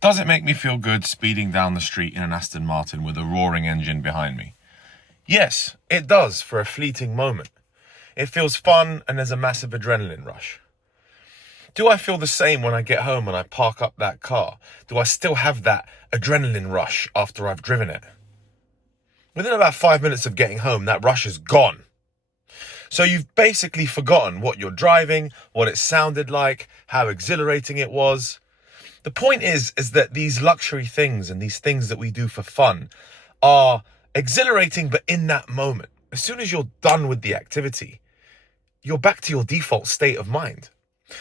Does it make me feel good speeding down the street in an Aston Martin with a roaring engine behind me? Yes, it does for a fleeting moment. It feels fun and there's a massive adrenaline rush. Do I feel the same when I get home and I park up that car? Do I still have that adrenaline rush after I've driven it? Within about 5 minutes of getting home, that rush is gone. So you've basically forgotten what you're driving, what it sounded like, how exhilarating it was. The point is that these luxury things and these things that we do for fun are exhilarating, but in that moment. As soon as you're done with the activity, you're back to your default state of mind.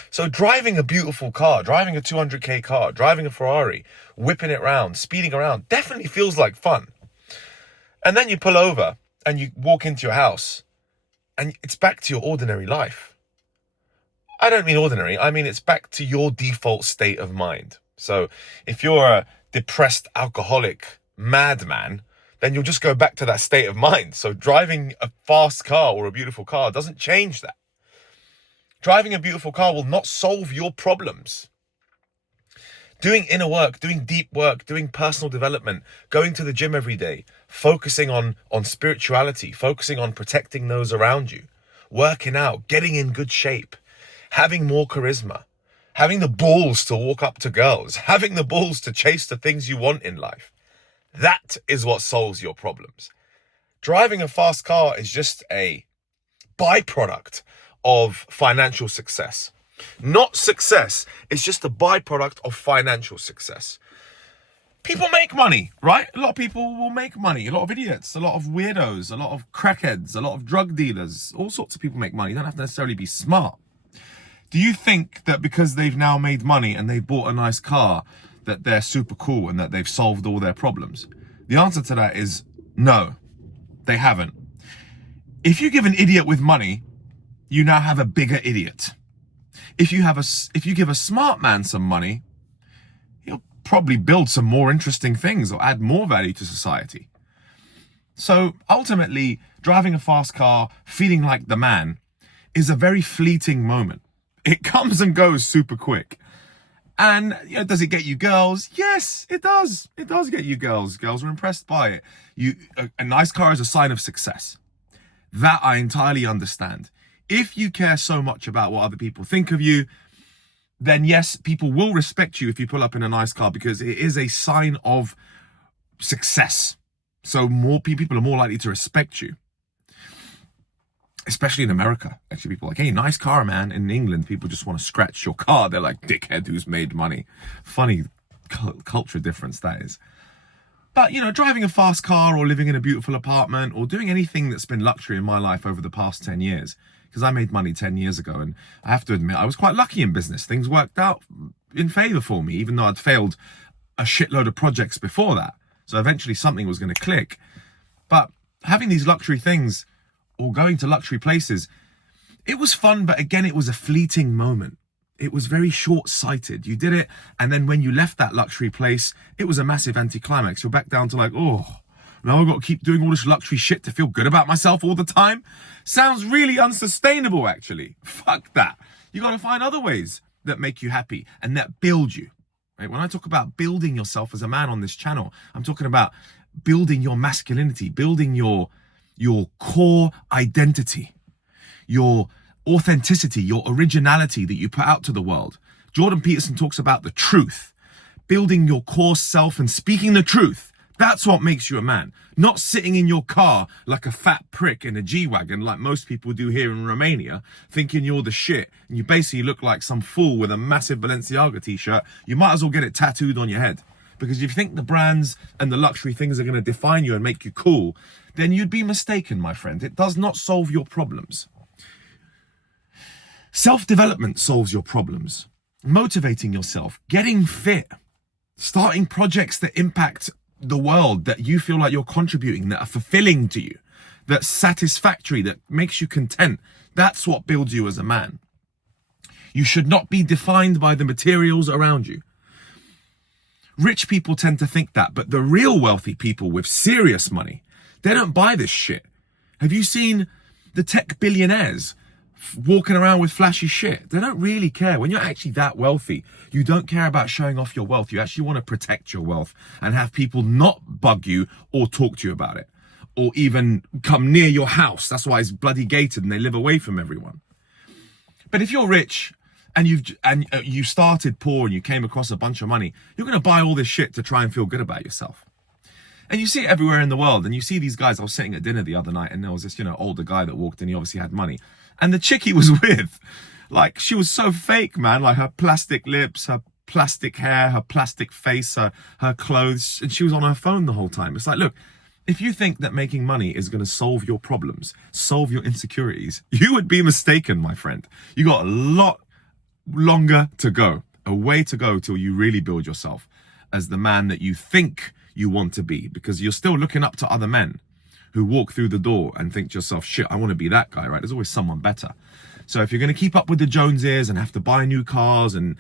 So driving a beautiful car, driving a 200k car, driving a Ferrari, whipping it around, speeding around, definitely feels like fun. And then you pull over and you walk into your house and it's back to your ordinary life. I don't mean ordinary, I mean it's back to your default state of mind. So if you're a depressed alcoholic madman, then you'll just go back to that state of mind. So driving a fast car or a beautiful car doesn't change that. Driving a beautiful car will not solve your problems. Doing inner work, doing deep work, doing personal development, going to the gym every day, focusing on spirituality, focusing on protecting those around you, working out, getting in good shape, having more charisma, having the balls to walk up to girls, having the balls to chase the things you want in life. That is what solves your problems. Driving a fast car is just a byproduct of financial success. Not success, it's just a byproduct of financial success. People make money, right? A lot of people will make money. A lot of idiots, a lot of weirdos, a lot of crackheads, a lot of drug dealers, all sorts of people make money. You don't have to necessarily be smart. Do you think that because they've now made money and they've bought a nice car, that they're super cool and that they've solved all their problems? The answer to that is no, they haven't. If you give an idiot with money, you now have a bigger idiot. If you give a smart man some money, he'll probably build some more interesting things or add more value to society. So ultimately, driving a fast car, feeling like the man, is a very fleeting moment. It comes and goes super quick. And does it get you girls? Yes, it does. It does get you girls. Girls are impressed by it. A nice car is a sign of success. That I entirely understand. If you care so much about what other people think of you, then yes, people will respect you if you pull up in a nice car because it is a sign of success. So more people are more likely to respect you. Especially in America. Actually, people are like, hey, nice car, man. In England, people just want to scratch your car. They're like, dickhead who's made money. Funny culture difference that is. But, driving a fast car or living in a beautiful apartment or doing anything that's been luxury in my life over the past 10 years, because I made money 10 years ago, and I have to admit, I was quite lucky in business. Things worked out in favor for me, even though I'd failed a shitload of projects before that. So eventually something was going to click. But having these luxury things or going to luxury places, it was fun, but again, it was a fleeting moment. It was very short-sighted. You did it, and then when you left that luxury place, it was a massive anticlimax. You're back down to like, oh, now I've got to keep doing all this luxury shit to feel good about myself all the time. Sounds really unsustainable, actually. Fuck that. You got to find other ways that make you happy and that build you. Right? When I talk about building yourself as a man on this channel, I'm talking about building your masculinity, building your core identity, your authenticity, your originality that you put out to the world. Jordan Peterson talks about the truth, building your core self and speaking the truth. That's what makes you a man. Not sitting in your car like a fat prick in a G-Wagon like most people do here in Romania, thinking you're the shit, and you basically look like some fool with a massive Balenciaga t-shirt. You might as well get it tattooed on your head. Because if you think the brands and the luxury things are going to define you and make you cool, then you'd be mistaken, my friend. It does not solve your problems. Self-development solves your problems. Motivating yourself, getting fit, starting projects that impact the world, that you feel like you're contributing, that are fulfilling to you, that's satisfactory, that makes you content. That's what builds you as a man. You should not be defined by the materials around you. Rich people tend to think that, but the real wealthy people with serious money, they don't buy this shit. Have you seen the tech billionaires? walking around with flashy shit. They don't really care. When you're actually that wealthy, you don't care about showing off your wealth. You actually want to protect your wealth and have people not bug you or talk to you about it, or even come near your house. That's why it's bloody gated and they live away from everyone. But if you're rich and you started poor and you came across a bunch of money, you're going to buy all this shit to try and feel good about yourself. And you see it everywhere in the world. And you see these guys. I was sitting at dinner the other night and there was this, older guy that walked in. He obviously had money. And the chick he was with, like, she was so fake, man. Like, her plastic lips, her plastic hair, her plastic face, her clothes. And she was on her phone the whole time. It's like, look, if you think that making money is going to solve your problems, solve your insecurities, you would be mistaken, my friend. You got a lot longer to go, a way to go till you really build yourself as the man that you think you want to be, because you're still looking up to other men who walk through the door and think to yourself, shit, I want to be that guy, right? There's always someone better. So if you're going to keep up with the Joneses and have to buy new cars and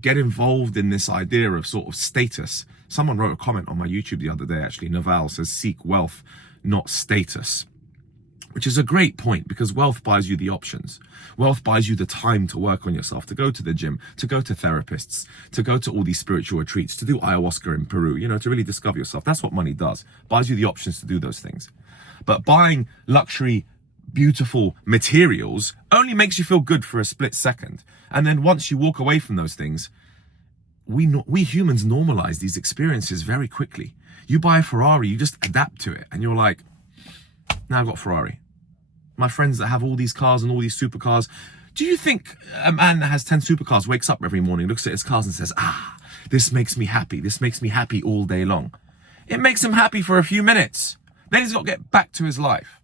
get involved in this idea of sort of status, someone wrote a comment on my YouTube the other day, actually, Naval says, seek wealth, not status. Which is a great point, because wealth buys you the options. Wealth buys you the time to work on yourself, to go to the gym, to go to therapists, to go to all these spiritual retreats, to do ayahuasca in Peru, to really discover yourself. That's what money does. Buys you the options to do those things. But buying luxury, beautiful materials only makes you feel good for a split second. And then once you walk away from those things, we humans normalize these experiences very quickly. You buy a Ferrari, you just adapt to it. And you're like, now I've got a Ferrari. My friends that have all these cars and all these supercars, do you think a man that has 10 supercars wakes up every morning, looks at his cars and says, this makes me happy. This makes me happy all day long. It makes him happy for a few minutes. Then he's got to get back to his life.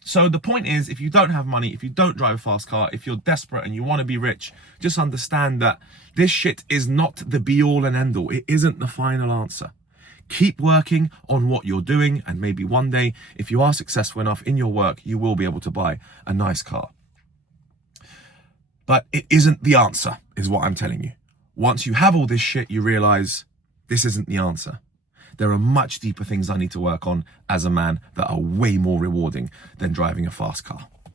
So the point is, if you don't have money, if you don't drive a fast car, if you're desperate and you want to be rich, just understand that this shit is not the be all and end all. It isn't the final answer. Keep working on what you're doing, and maybe one day, if you are successful enough in your work, you will be able to buy a nice car. But it isn't the answer, is what I'm telling you. Once you have all this shit, you realize this isn't the answer. There are much deeper things I need to work on as a man that are way more rewarding than driving a fast car.